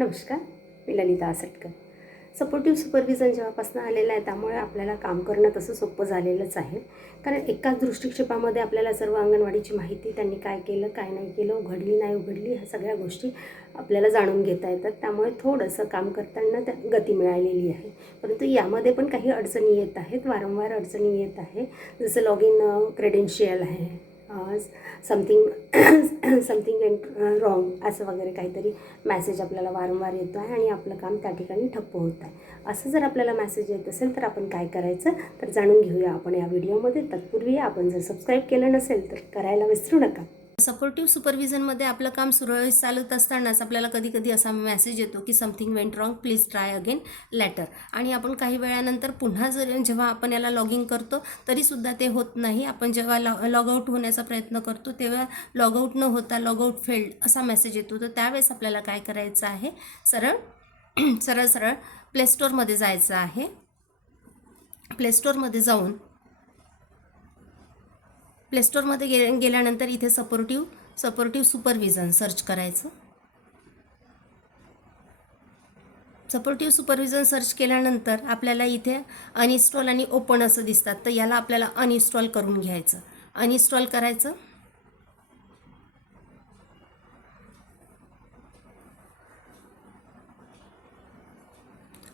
नमस्कार, मी Lalita आसटकर. Supportive supervision जेव्हापासून आलेलं आहे त्यामुळे आपल्याला काम करणं तसं सोपं झालेलंच आहे. कारण एकाच दृष्टिक्षेपामध्ये आपल्याला सर्व अंगणवाडीची माहिती, त्यांनी काय केलं काय नाही केलं, उघडली नाही उघडली, ह्या सगळ्या गोष्टी आपल्याला जाणून घेता येतात. त्यामुळे थोडंसं काम करताना त्या गती मिळालेली आहे. परंतु यामध्ये पण काही अडचणी येत आहेत, वारंवार अडचणी येत आहे. जसं लॉग इन क्रेडेन्शियल आहे, समथिंग वेंट रॉंग असं वगैरे काहीतरी मॅसेज आपल्याला वारंवार येतो आहे आणि आपलं काम त्या ठिकाणी ठप्प होत आहे. असं जर आपल्याला मॅसेज येत असेल तर आपण काय करायचं तर जाणून घेऊया आपण या व्हिडिओमध्ये. तत्पूर्वी आपण जर सबस्क्राईब केलं नसेल तर करायला विसरू नका. सपोर्टिव्ह सुपरविजनमध्ये आपलं काम सुरळीत चालत असतानाच आपल्याला कधी कधी असा मेसेज येतो की something went wrong, please try again later. आणि आपण काही वेळानंतर पुन्हा जेव्हा आपण याला लॉग इन करतो तरीसुद्धा ते होत नाही. आपण जेव्हा लॉग आउट होण्याचा प्रयत्न करतो तेव्हा लॉग आउट न होता लॉग आउट फेल्ड असा मेसेज येतो. तर त्यावेळेस आपल्याला काय करायचं आहे, सरळ प्लेस्टोरमध्ये जायचं आहे. प्लेस्टोरमध्ये जाऊन प्लेस्टोरमध्ये गेल्यानंतर इथे सपोर्टिव्ह सुपरविजन सर्च करायचं. सपोर्टिव्ह सुपरविजन सर्च केल्यानंतर आपल्याला इथे अनइन्स्टॉल आणि ओपन असं दिसतात. तर याला आपल्याला अनइन्स्टॉल करून घ्यायचं. अनइन्स्टॉल करायचं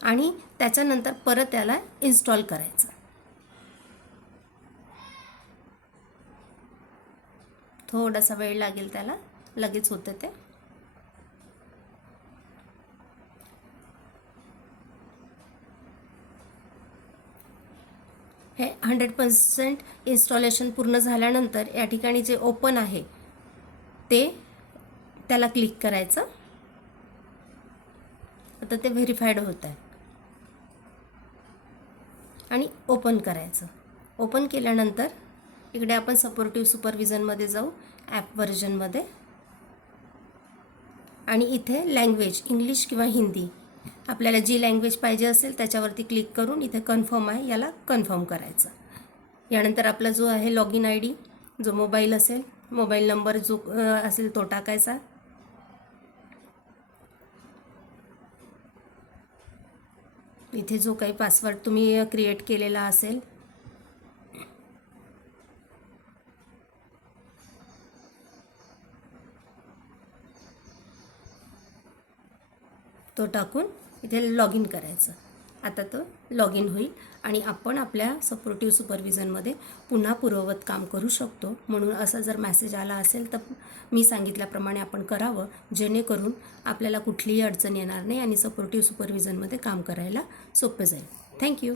आणि त्याच्यानंतर परत त्याला इन्स्टॉल करायचं. थोडासा वेळ लागेल, त्याला लगेच होतं ते. हे 100% इन्स्टॉलेशन पूर्ण झाल्यानंतर या ठिकाणी जे ओपन आहे त्याला क्लिक करायचं. आता ते व्हेरीफाईड होत आहे आणि ओपन करायचं. ओपन केल्यानंतर इकडे आपण सपोर्टिव्ह सुपरविजनमध्ये जाऊ, ॲप व्हर्जनमध्ये, आणि इथे लँग्वेज इंग्लिश किंवा हिंदी, आपल्याला जी लँग्वेज पाहिजे असेल त्याच्यावरती क्लिक करून इथे कन्फर्म आहे याला कन्फर्म करायचं. यानंतर आपला जो आहे लॉग इन आय डी, जो मोबाईल असेल, मोबाईल नंबर जो असेल तो टाकायचा. इथे जो काही पासवर्ड तुम्ही क्रिएट केलेला असेल तो टाकून इथे लॉग इन करायचं. आता तो लॉग इन होईल आणि आपण आपल्या सपोर्टिव्ह सुपरविजनमध्ये पुन्हा पूर्ववत काम करू शकतो. म्हणून असा जर मेसेज आला असेल तर मी सांगितल्याप्रमाणे आपण करावं, जेणेकरून आपल्याला कुठलीही अडचण येणार नाही आणि सपोर्टिव्ह सुपरविजनमध्ये काम करायला सोपं जाईल. थँक्यू.